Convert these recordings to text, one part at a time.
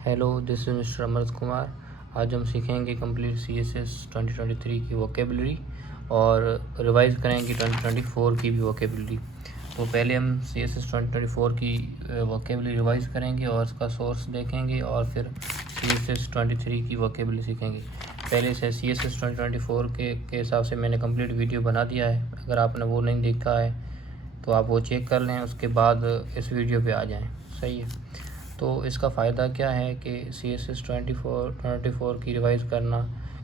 Hello, this is mister Amrit Kumar. आज हम सीखेंगे कंप्लीट CSS 2023 की वोकेबलरी और रिवाइज करेंगे 2024 की भी वोकेबलरी। तो पहले हम CSS 2024 की वोकेबलरी रिवाइज करेंगे और उसका सोर्स देखेंगे और फिर CSS 23 की वोकेबलरी सीखेंगे। पहले से CSS 2024 के हिसाब से मैंने कंप्लीट वीडियो बना दिया है। अगर आपने वो नहीं देखा है तो आप वो चेक कर लें, उसके बाद इस वीडियो पे आ जाएं। सही है। तो इसका फ़ायदा क्या है कि CSS 24 की रिवाइज़ करना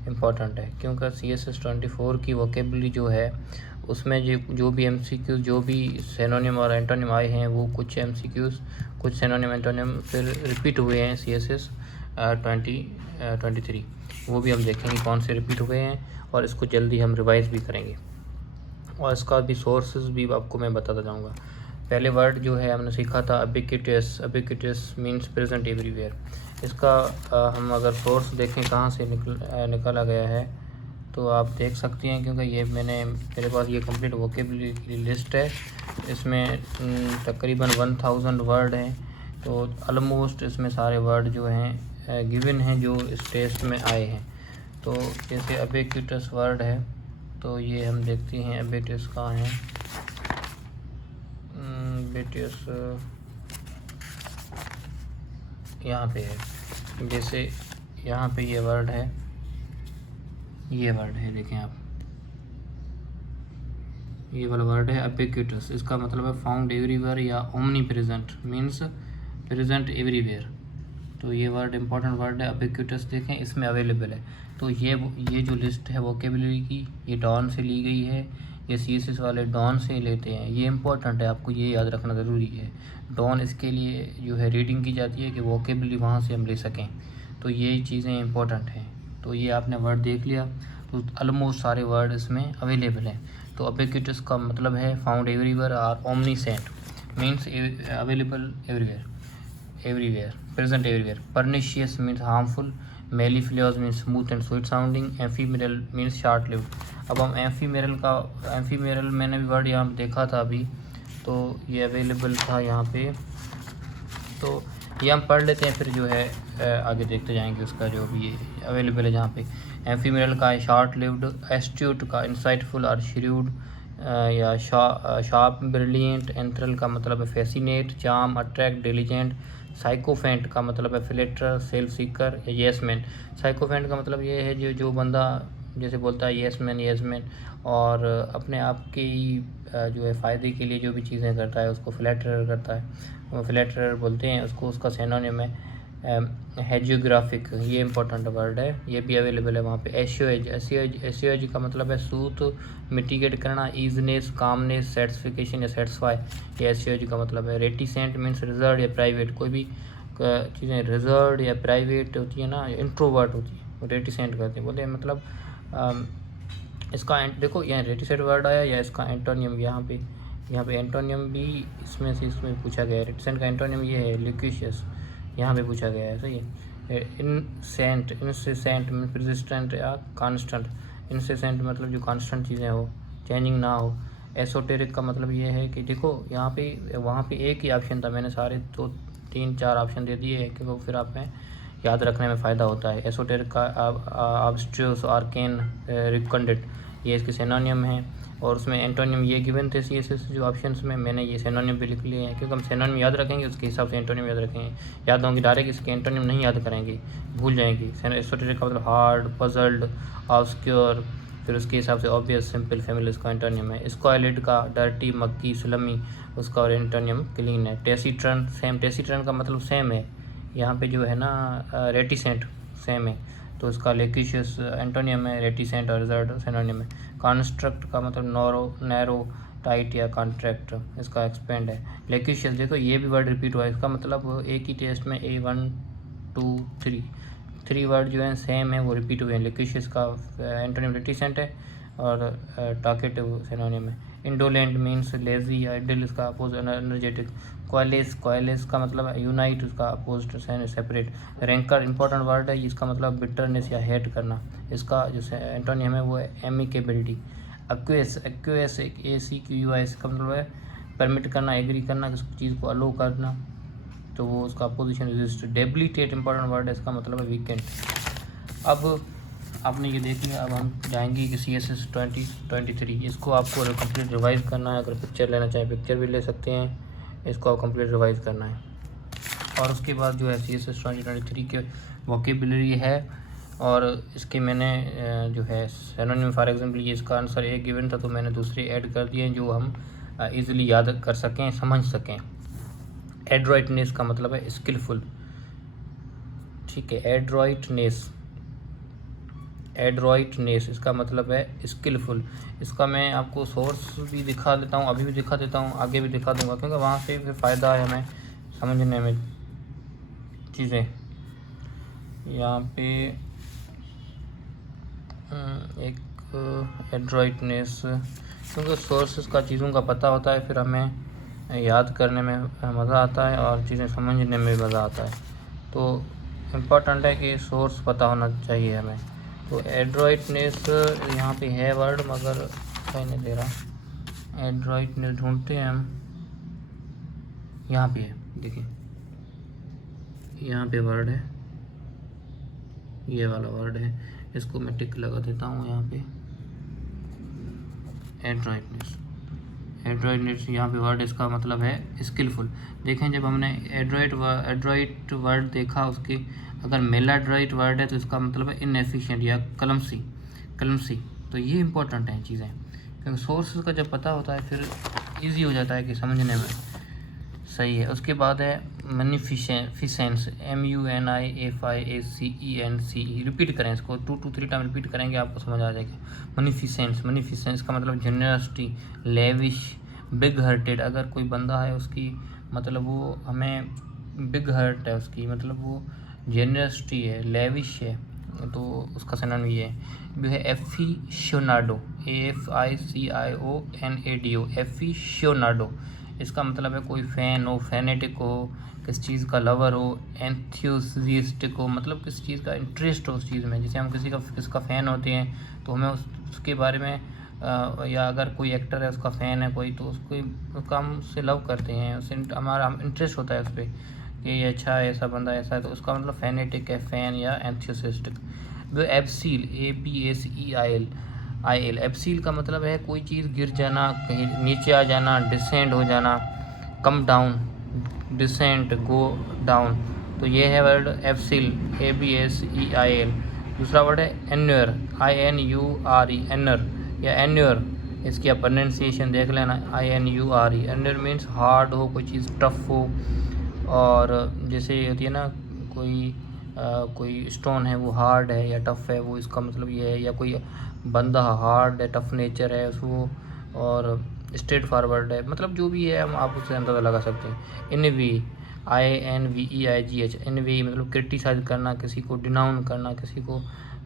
इम्पॉर्टेंट है, क्योंकि CSS 24 की वोकेबलरी जो है उसमें जो भी MCQs, जो भी सिनोनिम और एंटोनिम आए हैं, वो कुछ MCQs, कुछ सिनोनिम एंटोनिम फिर रिपीट हुए हैं CSS 2023। वो भी हम देखेंगे कौन से रिपीट हुए हैं और इसको जल्दी हम रिवाइज़ भी करेंगे और इसका भी सोर्सेज भी आपको मैं बताता जाऊँगा। पहले वर्ड जो है हमने सीखा था अबिक्विटस मीन्स प्रेजेंट एवरीवेयर। इसका हम अगर सोर्स देखें कहाँ से निकाला गया है तो आप देख सकते हैं, क्योंकि ये मेरे पास ये कंप्लीट वोकेबलरी की लिस्ट है। इसमें तकरीबन 1000 वर्ड हैं। तो ऑलमोस्ट इसमें सारे वर्ड जो हैं गिवन हैं जो इस टेस्ट में आए हैं। तो जैसे अबिक्विटस वर्ड है, तो ये हम देखते हैं अबिक्विटस कहाँ है। बेटियस यहाँ पे है। जैसे यहाँ पे ये वर्ड है, देखें आप, ये वाला वर्ड है अबिक्विटस। इसका मतलब है फाउंड एवरीवेयर या omni present, means present everywhere. तो ये वर्ड इंपॉर्टेंट वर्ड है अबिक्विटस। देखें इसमें अवेलेबल है। तो ये जो लिस्ट है वोकेबलरी की, ये डॉन से ली गई है। ये CSS वाले डॉन से लेते हैं। ये इंपॉर्टेंट है, आपको ये याद रखना ज़रूरी है। डॉन इसके लिए जो है रीडिंग की जाती है कि वोकेबलरी वहाँ से हम ले सकें। तो ये चीज़ें इंपॉर्टेंट हैं। तो ये आपने वर्ड देख लिया, तो ऑलमोस्ट सारे वर्ड इसमें अवेलेबल हैं। तो अबिक्विटस का मतलब है फाउंड एवरीवेयर और omniscient, means available everywhere, present everywhere. Pernicious means harmful, mellifluous means smooth and sweet sounding, ephemeral means short lived. अब हम एम्फीमेरल मैंने भी वर्ड यहाँ देखा था अभी, तो ये अवेलेबल था यहाँ पे। तो ये हम पढ़ लेते हैं, फिर जो है आगे देखते जाएंगे उसका जो भी अवेलेबल है जहाँ पे। एम्फीमेरल का है शॉर्ट लिव्ड, एस्ट्यूट का इंसाइटफुल और श्रीव्ड या शार्प ब्रिलियंट। एंथ्रल का मतलब है fascinate, charm, attract, diligent. Sycophant का मतलब है फ्लेटर, सेल्फ सीकर या येस मैन। साइकोफेंट का मतलब ये है जो बंदा जैसे बोलता है येस मैन, और अपने आप के ही जो है फ़ायदे के लिए जो भी चीज़ें करता है उसको फ्लैटरर करता है, वो फ्लैटरर बोलते हैं उसको। उसका सिनोनिम है हेजियोग्राफिक। ये इंपॉर्टेंट वर्ड है, ये भी अवेलेबल है वहाँ पे। एशियोज का मतलब है सूथ, मिटिगेट करना, ईजनेस, कामनेस, सेटिस्फिकेशन या सेटिस्फाई। ये एशियोज का मतलब है। रेटिसेंट मीन्स रिजर्व या प्राइवेट। कोई भी चीज़ें रिजर्व या प्राइवेट होती है ना, इंट्रोवर्ट होती है, रेटिसेंट करते हैं, बोलते हैं मतलब इसका देखो यहाँ रेटिसेंट वर्ड आया या इसका एंटोनियम यहाँ पे एंटोनियम भी इसमें पूछा गया है। रेटिसेंट का एंटोनियम ये है लिक्विशियस, यहाँ पे पूछा गया है। सही है। इनसेसेंट मीन परसिस्टेंट या कांस्टेंट। इनसेसेंट मतलब जो कांस्टेंट चीज़ें हो, चेंजिंग ना हो। एसोटेरिक का मतलब ये है कि देखो यहाँ पे वहाँ पे एक ही ऑप्शन था, मैंने सारे 2 3 4 ऑप्शन दे दिए हैं, क्योंकि फिर आप में याद रखने में फ़ायदा होता है। एसोटेरिक का ऑब्स्ट्यूस, आर्केन, रिकंडेंट, ये इसके सिनोनियम हैं। और उसमें एंटोनियम ये गिवन थे CSS जो ऑप्शंस में, मैंने ये सिनोनियम भी लिख लिए हैं, क्योंकि हम सिनोनिम याद रखेंगे उसके हिसाब से एंटोनियम याद रखेंगे। याद होंगे डायरेक्ट इसके एंटोनियम नहीं याद करेंगे, भूल जाएंगे। एसोटेरिक का मतलब हार्ड, पजल्ड, ऑब्सक्योर, फिर उसके हिसाब से ऑब्वियस, सिंपल, फैमिली इसका एंटोनियम है। स्क्वालिड का डर्टी, मक्की, स्लमी, उसका और एंटोनियम क्लीन है। टेसिट्रन सेम, टेसिट्रन का मतलब सेम है, यहाँ पे जो है ना रेटिसेंट सेम है, तो इसका लेकिशियस एंटोनियम है, रेटिसेंट और रिजर्व सिनोनिम है। कॉन्स्ट्रक्ट का मतलब नैरो, टाइट या कॉन्ट्रैक्ट, इसका एक्सपेंड है। लेकिशियस देखो ये भी वर्ड रिपीट हुआ है, इसका मतलब एक ही टेस्ट में 1 2 3 वर्ड जो हैं सेम है, वो रिपीट हुए हैं। लेकिशियस का एंटोनिम रेटिसेंट है और टॉकेटिव सिनोनिम है। इंडोलेंट मीन्स लेजी या इडल, इसका अपोजिट एनर्जेटिक। क्वालिस का मतलब यूनाइट, उसका opposite separate. Ranker important word है, इसका मतलब बिटरनेस या हेट करना। इसका जो एंटोनियम है वो है एमिकेबिलिटी। एक्वेस ACQUS का मतलब है परमिट करना, एग्री करना, किसी चीज़ को अलो करना। तो वो उसका opposition resist. Debilitate important word है, इसका मतलब है वीकेंड। अब आपने ये देख लिया, अब हम जाएंगे कि CSS 2023, इसको आपको कंप्लीट रिवाइज करना है। अगर पिक्चर लेना चाहें पिक्चर भी ले सकते हैं, इसको आप कंप्लीट रिवाइज करना है। और उसके बाद जो है CSS 2023 के वोकेबुलरी है, और इसके मैंने जो है सिनोनिम, फॉर एग्जांपल ये इसका आंसर एक गिवन था तो मैंने दूसरे ऐड कर दिए जो हम इजीली याद कर सकें, समझ सकें। एड्रॉइटनेस का मतलब है स्किलफुल, ठीक है। एड्रॉइटनेस इसका मतलब है स्किलफुल। इसका मैं आपको सोर्स भी दिखा देता हूँ, अभी भी दिखा देता हूँ, आगे भी दिखा दूँगा, क्योंकि वहाँ से फिर फ़ायदा है हमें समझने में चीज़ें। यहाँ पे एक एड्रॉइटनेस, क्योंकि सोर्सेस का चीज़ों का पता होता है, फिर हमें याद करने में मज़ा आता है और चीज़ें समझने में मज़ा आता है। तो इम्पोर्टेंट है कि सोर्स पता होना चाहिए हमें। तो एड्रॉइटनेस यहाँ पे है वर्ड, मगर कहीं नहीं दे रहा। एड्रॉइटनेस ढूंढते हैं हम, यहाँ पे है, देखिए यहाँ पे वर्ड है, ये वाला वर्ड है, इसको मैं टिक लगा देता हूँ यहाँ पे। एड्रॉइटनेस यहाँ पे वर्ड, इसका मतलब है स्किलफुल। देखें जब हमने एड्रॉइट वर्ड देखा, उसकी अगर मेलाड्रॉइट वर्ड है तो इसका मतलब है इनएफिशिएंट या कलमसी। तो ये इंपॉर्टेंट हैं चीज़ें, क्योंकि सोर्स का जब पता होता है फिर इजी हो जाता है कि समझने में सही है। उसके बाद है मनीफिसेंस, MUNIFIACENCE। रिपीट करें इसको, 2 to 3 टाइम रिपीट करेंगे आपको समझ आ जाएगा। मनीफिसेंस का मतलब जनरसिटी, लेविश, बिग हार्टेड। अगर कोई बंदा है उसकी मतलब वो हमें बिग हार्ट है उसकी, मतलब वो जनरसिटी है, लेविश है, तो उसका सिनोनिम ये है। जो है एफिशियोनाडो, AFICIONADO, एफिशियोनाडो। इसका मतलब है कोई फ़ैन हो, फैनेटिक हो, किस चीज़ का लवर हो, एंथ्यूसिस्टिक हो, मतलब किस चीज़ का इंटरेस्ट हो उस चीज़ में। जैसे हम किसका फ़ैन होते हैं तो हमें उसके बारे में या अगर कोई एक्टर है उसका फ़ैन है कोई, तो उसको हम उससे लव करते हैं, उससे हमारा इंटरेस्ट होता है उस पर कि ये अच्छा है, ऐसा बंदा ऐसा है, तो उसका मतलब फैनेटिक है, फ़ैन या एंथ्यूसिस्टिक। वो एब्सील, ABSEIL, एब्सील का मतलब है कोई चीज़ गिर जाना, कहीं नीचे आ जाना, डिसेंड हो जाना, come down, descent, go down. तो ये है वर्ड एब्सील, ABSEIL। दूसरा वर्ड है एन्योर, INURE, एन्योर या एन्योर। इसकी आप प्रोनाउंसिएशन देख लेना, INURE। एन्योर मीन्स हार्ड हो, कोई चीज़ टफ हो। और जैसे होती है ना कोई स्टोन है वो हार्ड है या टफ़ है, वो इसका मतलब ये है। या कोई बंदा हार्ड है, टफ नेचर है उसको, और स्ट्रेट फॉरवर्ड है, मतलब जो भी है हम आप उससे अंदाज़ा लगा सकते हैं। इनवी, INVEIGH, इनवी मतलब क्रिटिसाइज करना, किसी को डिनाउन करना, किसी को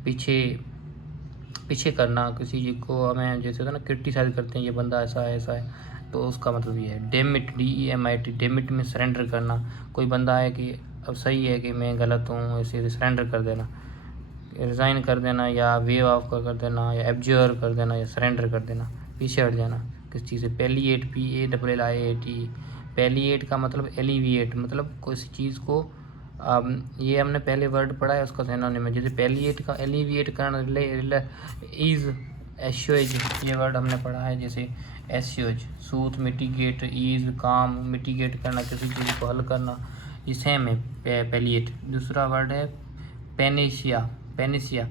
पीछे करना, किसी चीज़ को हमें जैसे होता है ना क्रिटिसाइज करते हैं, ये बंदा ऐसा है, तो उसका मतलब ये है। डेमिट, DEMIT, डेमिट में सरेंडर करना। कोई बंदा है कि अब सही है कि मैं गलत हूँ, इसे सरेंडर कर देना, रिज़ाइन कर देना, या वेव ऑफ कर देना, या एब्जर्व कर देना, या सरेंडर कर देना, पीछे हट जाना किस चीज़ से। पैलिएट, PALLIATE, पैलिएट का मतलब एलिविएट, मतलब किसी चीज़ को ये हमने पहले वर्ड पढ़ा है उसका सिनोनिम है। जैसे पैलिएट का एलिविएट करना, ईज, एश्योज, ये वर्ड हमने पढ़ा है। जैसे एश्योज, सूथ, मिटिगेट, ईज, काम, मिटिगेट करना, किसी चीज़ को हल करना, ये सेम है पैलिएट। दूसरा वर्ड है पेनिसिया, PANACEA,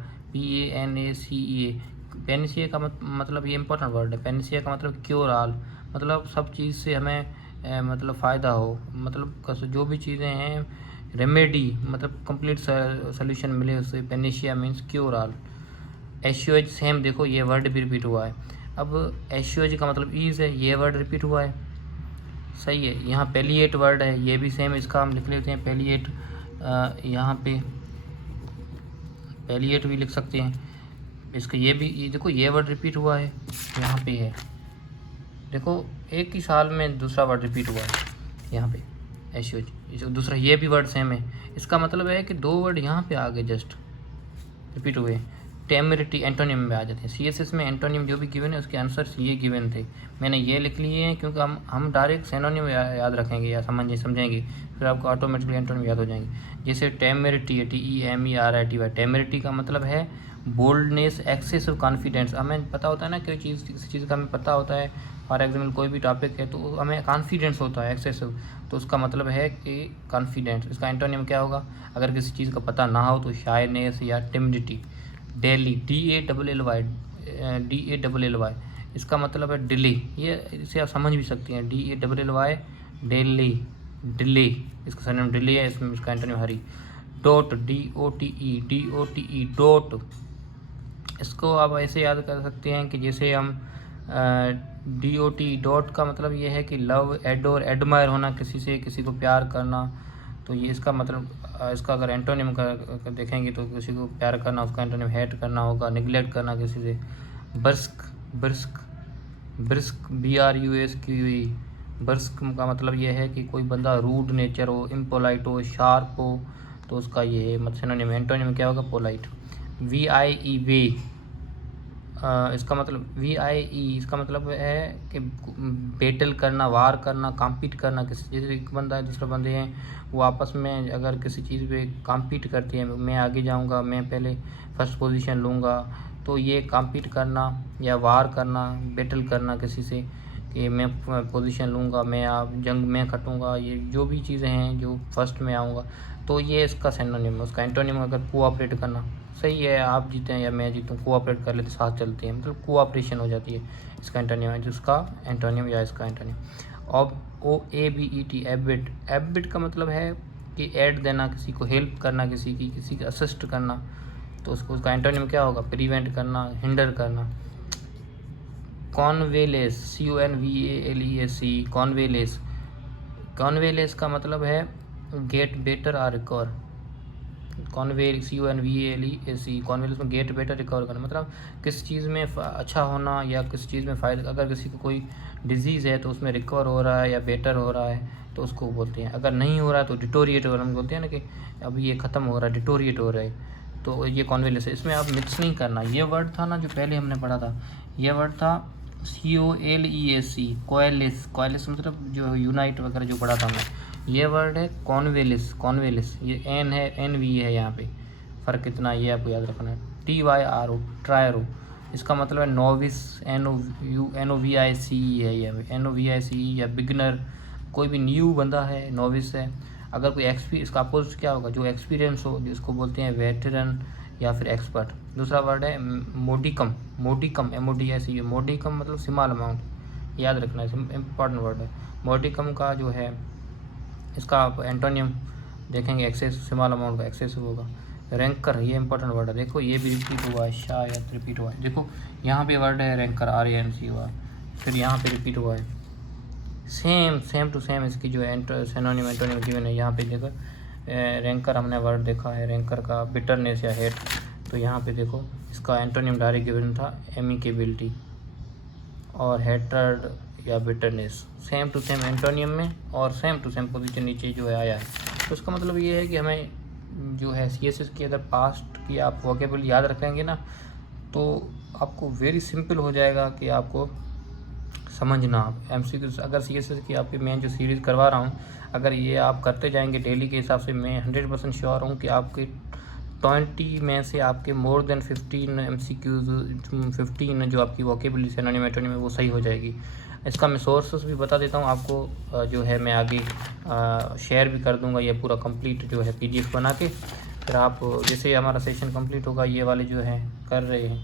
पेनिसिया का मतलब ये इंपॉर्टेंट वर्ड है। पेनिसिया का मतलब क्योर ऑल, मतलब सब चीज़ से हमें मतलब फ़ायदा हो, मतलब जो भी चीज़ें हैं रेमेडी, मतलब कंप्लीट सोल्यूशन मिले उससे। पेनिसिया मीन्स क्योर ऑल। एश्योज सेम, देखो ये वर्ड भी रिपीट हुआ है। अब एश्योज का मतलब ईज है, ये वर्ड रिपीट हुआ है, सही है। यहाँ पैलिएट वर्ड है, ये भी सेम, इसका हम लिख लेते हैं पैलिएट। यहाँ पे पैलिएट भी लिख सकते हैं इसका। ये देखो ये वर्ड रिपीट हुआ है, यहाँ पे है, देखो एक ही साल में दूसरा वर्ड रिपीट हुआ है यहाँ पे एश्योज। दूसरा ये भी वर्ड सेम है, इसका मतलब है कि 2 वर्ड यहाँ पे आ गए जस्ट रिपीट हुए। टेमरिटी एंटोनिम में आ जाते हैं। सीएसएस में एंटोनिम जो भी गिवन है उसके आंसर्स ये गिवन थे, मैंने ये लिख लिए हैं क्योंकि हम डायरेक्ट सिनोनिम याद रखेंगे या समझेंगे, फिर आपको ऑटोमेटिकली एंटोनिम याद हो जाएंगे। जैसे टेमरिटी है, TEMERITY, टेमरिटी का मतलब है बोल्डनेस, एक्सेसिव कॉन्फिडेंस। हमें पता होता है ना, कोई चीज़, किसी चीज़ का हमें पता होता है, फॉर एग्जाम्पल कोई भी टॉपिक है तो हमें कॉन्फिडेंस होता है एक्सेसिव, तो उसका मतलब है कि कॉन्फिडेंस। इसका एंटोनिम क्या होगा? अगर किसी चीज़ का पता ना हो तो शायनेस या टिमिडिटी। डेली, DALLY, इसका मतलब है डिले, ये इसे आप समझ भी सकते हैं, DALLY, डेली, डिले, इसका सैनम डिले है, इसमें इसका एंटोनिम हरी। डॉट, DOTE, डॉट, इसको आप ऐसे याद कर सकते हैं कि जैसे हम DOT, डॉट का मतलब ये है कि लव, एडोर, एडमायर होना, किसी से, किसी को प्यार करना। तो ये इसका मतलब इसका अगर एंटोनिम का देखेंगे तो किसी को प्यार करना, उसका एंटोनिम हेट करना होगा, निगलेक्ट करना किसी से। ब्रिस्क, BRUSQE, ब्रिस्क का मतलब ये है कि कोई बंदा रूड नेचर हो, इम्पोलाइट हो, शार्प हो, तो उसका ये मतलब सिनोनिम, एंटोनिम क्या होगा? पोलाइट। VIE, वे, इसका मतलब VIE, इसका मतलब है कि बैटल करना, वार करना, कॉम्पीट करना किसी, जैसे एक बंदा है, दूसरे बंदे हैं, वो आपस में अगर किसी चीज़ पे कॉम्पीट करते हैं, मैं आगे जाऊंगा, मैं पहले फर्स्ट पोजीशन लूँगा, तो ये कॉम्पीट करना या वार करना, बैटल करना किसी से कि मैं पोजीशन लूँगा, मैं आप जंग में खटूँगा, ये जो भी चीज़ें हैं जो फर्स्ट में आऊँगा, तो ये इसका सिनोनिम है। उसका एंटोनिम अगर कोऑपरेट करना, सही है, आप जीतें या मैं जीतूँ, कोऑपरेट कर लेते, साथ चलते हैं, मतलब कोऑपरेशन हो जाती है, इसका एंटोनिम है, जिसका एंटोनिम या इसका एंटोनिम। और OABET, एबिट, एबिट का मतलब है कि ऐड देना, किसी को हेल्प करना, किसी की असिस्ट करना, तो उसका एंटोनिम क्या होगा? प्रिवेंट करना, हिंडर करना। कॉन्वेलेस, CONVALES, कॉन्वेलेस, कॉन्वेलेस का मतलब है गेट बेटर और रिकवर। CONVALES, कॉन्वेलेस में गेट बेटर, रिकवर करना, मतलब किस चीज़ में अच्छा होना या किस चीज़ में फ़ायदा। अगर किसी को कोई डिजीज़ है तो उसमें रिकवर हो रहा है या बेटर हो रहा है तो उसको बोलते हैं। अगर नहीं हो रहा है तो डिटोरिएट हो रहा है, हम बोलते हैं ना कि अभी ये ख़त्म हो रहा है, डिटोरिएट हो रहा है, तो ये कॉन्वेलेस है। इसमें आप मिक्स नहीं करना। ये वर्ड था ना जो पहले हमने पढ़ा था, ये वर्ड था COLES, कोएलिस, कोएलिस मतलब जो यूनाइट वगैरह जो पढ़ा था हमने। ये वर्ड है कॉन्वेलिस, ये एन है, NV है, यहाँ पे फ़र्क कितना ये आपको याद रखना है। TYRO, ट्रायरो, इसका मतलब है नोविस, NOVICE है, ये NOVICE, या बिगनर, कोई भी न्यू बंदा है, नोविस है। अगर कोई इसका अपोजिट क्या होगा? जो एक्सपीरियंस हो, जिसको बोलते हैं वेटरन या फिर एक्सपर्ट। दूसरा वर्ड है मोडिकम, MODICE, मोडिकम मतलब स्मॉल अमाउंट, याद रखना है, इम्पॉर्टेंट वर्ड है। मोडिकम का जो है इसका आप एंटोनियम देखेंगे, एक्सेस, स्मॉल अमाउंट का एक्सेसिव होगा। रैंकर, ये इंपॉर्टेंट वर्ड है, देखो ये भी रिपीट हुआ है, शायद रिपीट हुआ है, देखो यहाँ पे वर्ड है रैंकर, RANC हुआ, फिर यहाँ पे रिपीट हुआ है। सेम टू सेम इसकी जो सिनोनिम एंटोनिम गिवन है, यहाँ पे देखो रैंकर हमने वर्ड देखा है, रैंकर का बिटरनेस या हेट, तो यहाँ पे देखो इसका एंटोनिम डायरेक्ट गिवन था एमिकेबिलिटी, और हेट्रेड या bitterness, same to same antonym में और सेम टू सेम पोजीशन नीचे जो है आया है। तो इसका मतलब ये है कि हमें जो है CSS की अगर पास्ट की आप वोकेबल याद रखेंगे ना, तो आपको वेरी सिंपल हो जाएगा कि आपको समझना। MCQ अगर CSS की आपकी मैं जो सीरीज़ करवा रहा हूँ, अगर ये आप करते जाएंगे डेली के हिसाब से, मैं 100% श्योर हूँ कि आपके 20 में से आपके मोर देन 15 MCQs, 15 जो आपकी वोकेबुलरी सिनोनिम एंटोनिम है वो सही हो जाएगी। इसका मैं सोर्सेस भी बता देता हूँ आपको, जो है मैं आगे शेयर भी कर दूँगा ये पूरा कंप्लीट जो है PDF बना के, फिर आप जैसे हमारा सेशन कंप्लीट होगा, ये वाले जो है कर रहे हैं,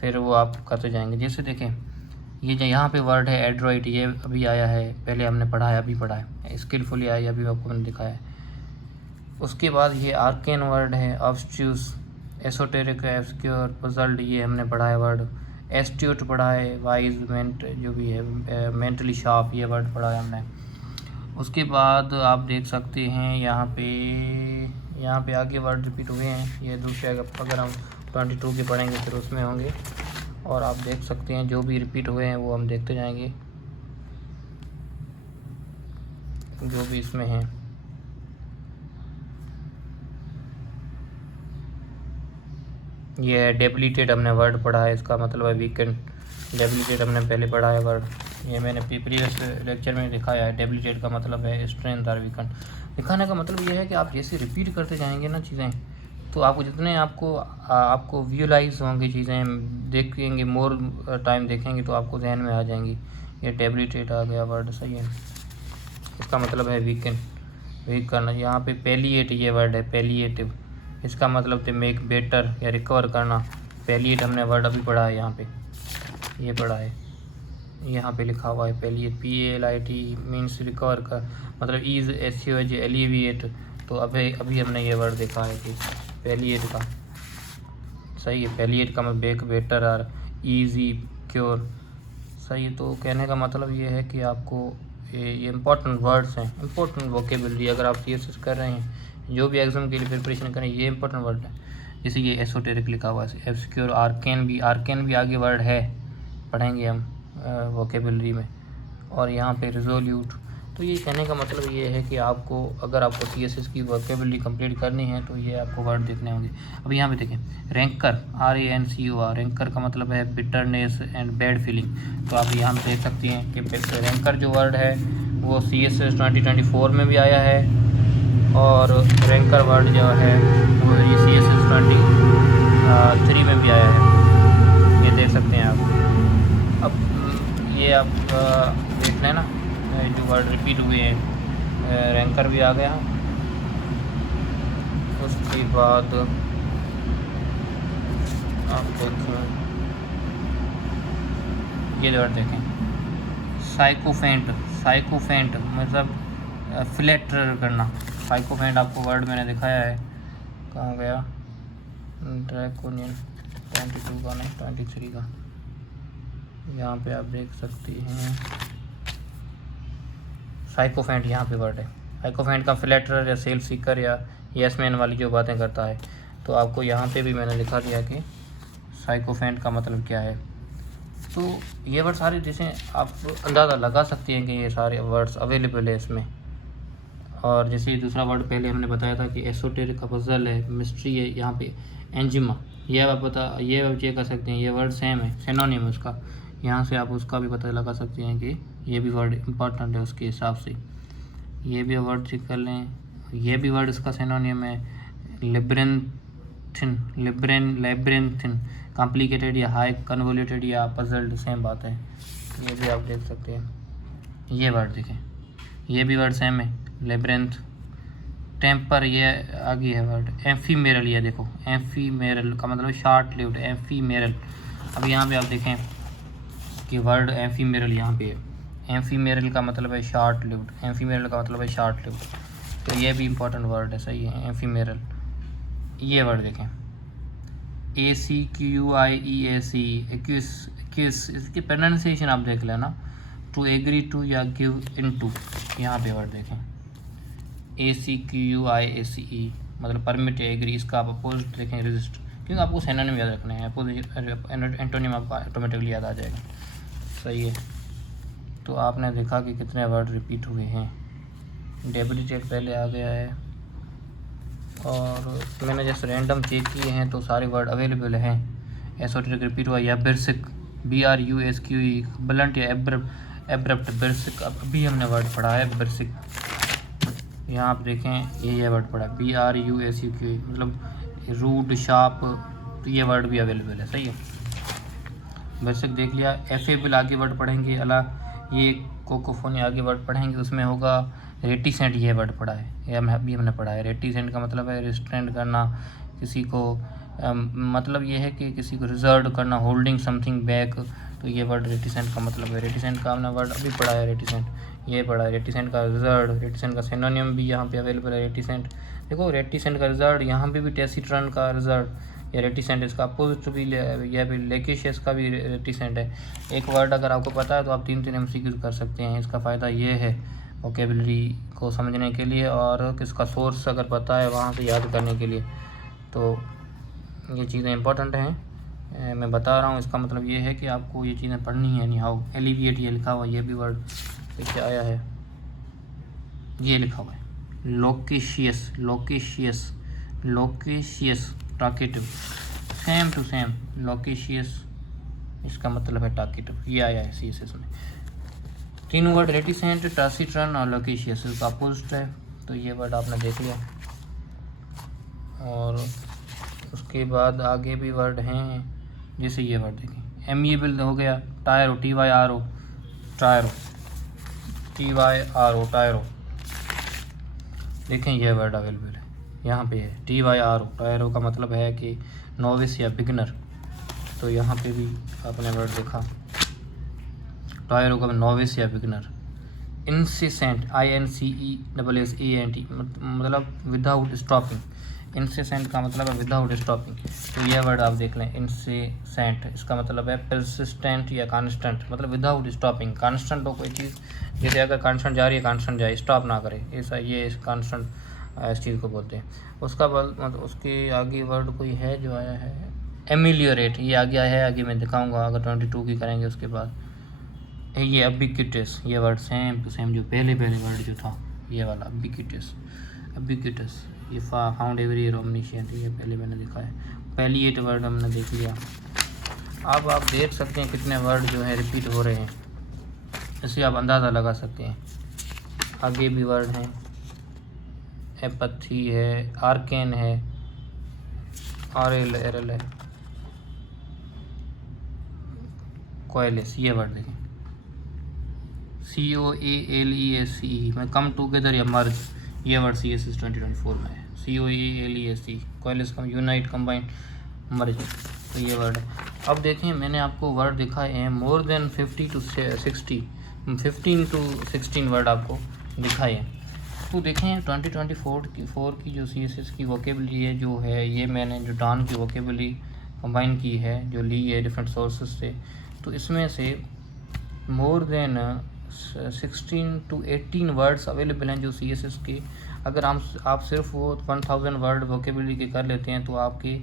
फिर वो आप करते जाएंगे। जैसे देखें ये जो यहाँ पे वर्ड है एड्रॉइड, ये अभी आया है, पहले हमने पढ़ा है, अभी पढ़ा है। स्किलफुली आया, अभी आपको मैंने दिखाया है। उसके बाद ये आर्केन वर्ड है, ऑब्स्ट्यूस, एसोटेरिक, ऑब्सक्योर, पजल्ड, ये हमने पढ़ा है वर्ड। एस्ट्यूट पढ़ा है, वाइज, जो भी है, मेंटली शार्प, ये वर्ड पढ़ा है हमने। उसके बाद आप देख सकते हैं यहाँ पे आगे वर्ड रिपीट हुए हैं, ये दूसरे अगर हम 22 के पढ़ेंगे फिर उसमें होंगे, और आप देख सकते हैं जो भी रिपीट हुए हैं वो हम देखते जाएंगे, जो भी इसमें हैं। ये डेबिलिटेड हमने वर्ड पढ़ा है, इसका मतलब है वीकेंड। डेबिलिटेड हमने पहले पढ़ा है वर्ड, ये मैंने प्रीवियस लेक्चर में दिखाया है। डेबिलिटेड का मतलब है स्ट्रेंथ और वीकेंड। दिखाने का मतलब ये है कि आप जैसे रिपीट करते जाएंगे ना चीज़ें, तो आपको जितने आपको विजुलाइज होंगी चीज़ें, देखेंगे मोर टाइम देखेंगे तो आपको जहन में आ जाएंगी। ये डेबिलिटेड आ गया वर्ड, सही है। इसका मतलब है वीकेंड, वीक करना। यहाँ पे पैलिएट ये वर्ड है, पैलिएटिव, इसका मतलब थे मेक बेटर या रिकवर करना। पैलिएट हमने वर्ड अभी पढ़ा है, यहाँ पे ये पढ़ा है, यहाँ पे लिखा हुआ है पैलिएट, PALIT मीन्स रिकवर कर, मतलब ईज SUH एलिविएट। तो अभी हमने ये वर्ड देखा है कि पैलिएट का, सही है। पैलिएट का मतलब बेक बेटर और ईजी क्योर, सही है। तो कहने का मतलब ये है कि आपको ये इंपॉर्टेंट वर्ड्स हैं, इंपॉर्टेंट वोकेबलरी। अगर आप CSS कर रहे हैं, जो भी एग्जाम के लिए प्रिपरेशन करें, ये इंपॉर्टेंट वर्ड है। जैसे ये एसोटेरिक लिखा हुआ है, एब्सक्योर, आर्केन भी आगे वर्ड है, पढ़ेंगे हम वोकेबलरी में। और यहाँ पे रिजोल्यूट। तो ये कहने का मतलब ये है कि आपको, अगर आपको CSS की वोकेबलरी कंप्लीट करनी है तो ये आपको वर्ड देखने होंगे। अब यहाँ पे देखें, रैंकर, RANCUR, रैंकर का मतलब है बिटरनेस एंड बैड फीलिंग। तो आप यहाँ पे देख सकते हैं कि रैंकर जो वर्ड है वो CSS 2024 में भी आया है, और रैंकर वर्ड जो है वो ये CSS 23 में भी आया है, ये देख सकते हैं आप। अब ये आप देख लें ना, जो वर्ड रिपीट हुए हैं, रैंकर भी आ गया। उसके बाद आप देखें, ये वर्ड देखें, साइकोफेंट मतलब फ्लैटर करना। साइकोफेंट आपको वर्ड मैंने दिखाया है, कहाँ गया, ड्रैकोनियन 22 का नहीं 23 का, यहाँ पे आप देख सकते हैं। साइकोफेंट यहाँ पे वर्ड है। साइकोफेंट का फ्लैटर या सेल्फ सीकर या यस मैन वाली जो बातें करता है, तो आपको यहाँ पे भी मैंने लिखा दिया कि साइकोफेंट का मतलब क्या है। तो ये वर्ड सारे जैसे आप अंदाज़ा लगा सकते हैं कि ये सारे वर्ड्स अवेलेबल है इसमें। और जैसे दूसरा वर्ड पहले हमने बताया था कि एसोटेरिक का पजल है, मिस्ट्री है, यहाँ पे एंजिमा, ये आप चेक कर सकते हैं, ये वर्ड सेम है, सिनोनिम है उसका। यहाँ से आप उसका भी पता लगा सकते हैं कि ये भी वर्ड इम्पॉर्टेंट है उसके हिसाब से। ये भी वर्ड चेक कर लें, ये भी वर्ड इसका सिनोनिम है, लेब्रेंथिन, कॉम्प्लिकेटेड या हाई कन्वोल्यूटेड या पजल्ड, सेम बात है। ये भी आप देख सकते हैं। ये वर्ड देखें, ये भी वर्ड सेम है, लेब्रेंथ। टेम्पर, ये आगे है वर्ड। एम्फीमेरल, ये देखो, एम्फीमेरल का मतलब शॉर्ट लिव्ड, एम्फीमेरल। अब यहाँ पे आप देखें कि वर्ड एम्फीमेरल यहाँ पे है। एम्फीमेरल का मतलब है शॉर्ट लिव्ड, एम्फीमेरल का मतलब है शॉर्ट लिव्ड। तो ये भी इंपॉर्टेंट वर्ड है, सही है, एम्फीमेरल। ये वर्ड देखें, ACQUIEAC, एक्यूस, इसकी प्रोनाउंसिएशन आप देख लेना। टू एग्री टू या गिव इन टू, यहाँ पे वर्ड देखें, ACQUIACE मतलब परमिट या एग्री। इसका आप अपोजिट देखें, रेजिस्ट, क्योंकि आपको सिनोनिम याद रखना है, अपोजिट एंटोनिम आपको ऑटोमेटिकली याद आ जाएगा, सही है। तो आपने देखा कि कितने वर्ड रिपीट हुए हैं। डेबिलिटेड पहले आ गया है, और मैंने जैसे रैंडम चेक किए हैं तो सारे वर्ड अवेलेबल हैं। एसोटेरिक रिपीट हुआ, या बिरसिक, BRUSQE, ब्लंट या एब्रप्ट, बिरसिक अभी हमने वर्ड पढ़ा है, बिरसिक। यहाँ आप देखें, ये वर्ड पढ़ा है, BRUSQE मतलब रूड, शार्प। तो ये वर्ड भी अवेलेबल है, सही है। बिरसिक देख लिया। एफेबल आगे वर्ड पढ़ेंगे, ये कोकोफोनी आगे वर्ड पढ़ेंगे, उसमें होगा रेटिसेंट, ये वर्ड पढ़ा है, ये हमने पढ़ा है। रेटिसेंट का मतलब है रिस्ट्रेंट करना किसी को, मतलब ये है कि किसी को रिजर्व करना, होल्डिंग समथिंग बैक। तो ये वर्ड रेटिसेंट का मतलब है। रेटिसेंट का हमने वर्ड अभी पढ़ा है, रेटिसेंट, ये पढ़ा है। रेटिसेंट का रिजर्व, रेटिसेंट का सिनोनिम भी यहाँ पे अवेलेबल है, रेटिसेंट। देखो, रेटिसेंट का रिजर्व, यहाँ पे भी टेसिट्रन का रिजर्व या रेटिसेंट, इसका अपोजिट भी यह भी लेकिशियस का भी रेटिसेंट है। एक वर्ड अगर आपको पता है तो आप 3 MCQ कर सकते हैं। इसका फ़ायदा ये है वोकेबलरी को समझने के लिए, और किसका सोर्स अगर पता है वहाँ से याद करने के लिए। तो ये चीज़ें इंपॉर्टेंट हैं, मैं बता रहा हूँ। इसका मतलब ये है कि आपको ये चीज़ें पढ़नी है। नहीं हाउ एलिविएट, ये लिखा हुआ, ये भी वर्ड देखिए आया है, ये लिखा हुआ है loquacious, talkative. Same to same loquacious, इसका मतलब है टाकीटिव, ये आया है CSS में। तीनों वर्ड रेटिसेंट, टासिट्रन और लोकेशियस इसका अपोजिट है, तो ये वर्ड आपने देख लिया। और उसके बाद आगे भी वर्ड हैं, जैसे ये वर्ड देखें, एमिएबल हो गया, टायरो, TYRO, टायरो, TYRO, टायरो। देखें ये वर्ड अवेलेबल है, यहाँ पे है TYRO, टायरो का मतलब है कि नोविस या बिगनर, तो यहाँ पे भी आपने वर्ड देखा टायरो का नोविस या बिगनर। इंसेसेंट, INCESSANT मतलब विदाउट स्टॉपिंग, इंसेसेंट का मतलब है विदाउट स्टॉपिंग, तो यह वर्ड आप देख लें, इंसेसेंट इसका मतलब है परसिस्टेंट या कांस्टेंट, मतलब विदाउट स्टॉपिंग। कांस्टेंट हो कोई चीज़, जैसे अगर कांस्टेंट जा रही है, कांस्टेंट जाए, स्टॉप ना करे, ऐसा ये कांस्टेंट इस चीज़ को बोलते हैं। उसका मतलब उसके आगे वर्ड कोई है जो आया है, एमिलियोरेट, ये आ गया है, आगे मैं दिखाऊंगा अगर 22 की करेंगे उसके बाद। ये अबिक्विटस, ये वर्ड सेम टू सेम जो पहले वर्ड जो था ये वाला अबिक्विटस, अबिक्विटस, ये फाउंड एवरीवेयर ओमनिशिएंट, ये पहले मैंने देखा है। पहली 8 वर्ड हमने देख लिया। अब आप देख सकते हैं कितने वर्ड जो है रिपीट हो रहे हैं, इससे आप अंदाज़ा लगा सकते हैं। आगे भी वर्ड हैं, एपथी है, आर्केन है, RL है, कोयलिस, ये वर्ड देखें, COALESE में कम टूगेदर या मर्ज, ये वर्ड CSS 2024 में है। COALESE, कोयलिस कम, यूनाइट, कंबाइन, मर्ज, तो ये वर्ड है। अब देखें मैंने आपको वर्ड दिखाए हैं मोर देन 15 to 16 वर्ड आपको दिखाए हैं। तो देखें 2024 की जो CSS की वोकेबलरी है जो है, ये मैंने जो डॉन की वोकेबलरी कंबाइन की है, जो ली है डिफरेंट सोर्सेज से, तो इसमें से more than 16 to 18 words available हैं जो CSS के। अगर आप सिर्फ वो 1000 वर्ड वोकेबलरी के कर लेते हैं तो आपके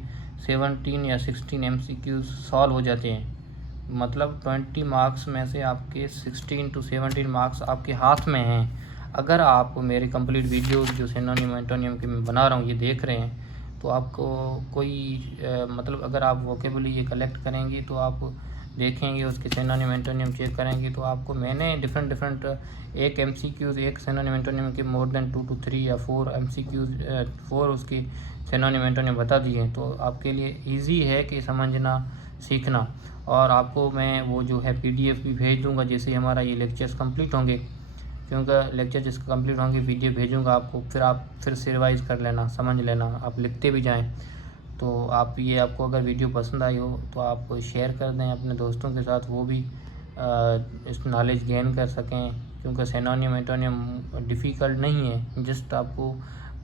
17 या 16 MCQs सॉल्व हो जाते हैं। मतलब 20 मार्क्स में से आपके 16 to 17 मार्क्स आपके हाथ में हैं। अगर आप मेरे कंप्लीट वीडियो जो सिनोनिम एंटोनियम के मैं बना रहा हूँ ये देख रहे हैं, तो आपको कोई मतलब अगर आप वोकेबलरी ये कलेक्ट करेंगे तो आप देखेंगे, उसके सिनोनिम एंटोनियम चेक करेंगे, तो आपको मैंने डिफरेंट एक MCQs एक सिनोनिम एंटोनियम के मोर देन 2 to 3 या 4 MCQs 4 उसकी सिनोनिम एंटोनियम बता दिए हैं। तो आपके लिए इजी है कि समझना सीखना। और आपको मैं वो जो है PDF भी भेज दूँगा जैसे हमारा ये लेक्चर्स कंप्लीट होंगे, क्योंकि लेक्चर जिसके कंप्लीट होंगे PDF भेजूँगा आपको, फिर आप फिर से रिवाइज़ कर लेना, समझ लेना, आप लिखते भी जाएँ। तो आपको अगर वीडियो पसंद आई हो तो आप शेयर कर दें अपने दोस्तों के साथ, वो भी इस नॉलेज गेन कर सकें, क्योंकि सिनोनिम एंटोनियम डिफ़िकल्ट नहीं है, जस्ट आपको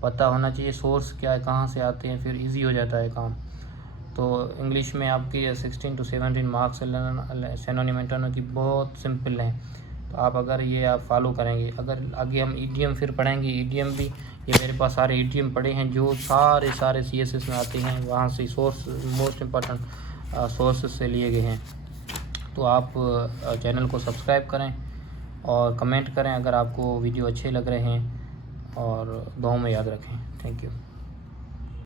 पता होना चाहिए सोर्स क्या है, कहाँ से आते हैं, फिर इजी हो जाता है काम। तो इंग्लिश में आपके 16 to 17 मार्क्स सिनोनिम एंटोनियम की बहुत सिंपल हैं। तो आप अगर ये आप फॉलो करेंगे, अगर आगे हम ईडीएम फिर पढ़ेंगे, ईडीएम भी ये मेरे पास सारे ईडीएम पढ़े हैं जो सारे CSS में आते हैं, वहाँ से सोर्स मोस्ट इम्पॉर्टेंट सोर्सेज से लिए गए हैं। तो आप चैनल को सब्सक्राइब करें और कमेंट करें अगर आपको वीडियो अच्छे लग रहे हैं, और दुआओं में याद रखें। Thank you.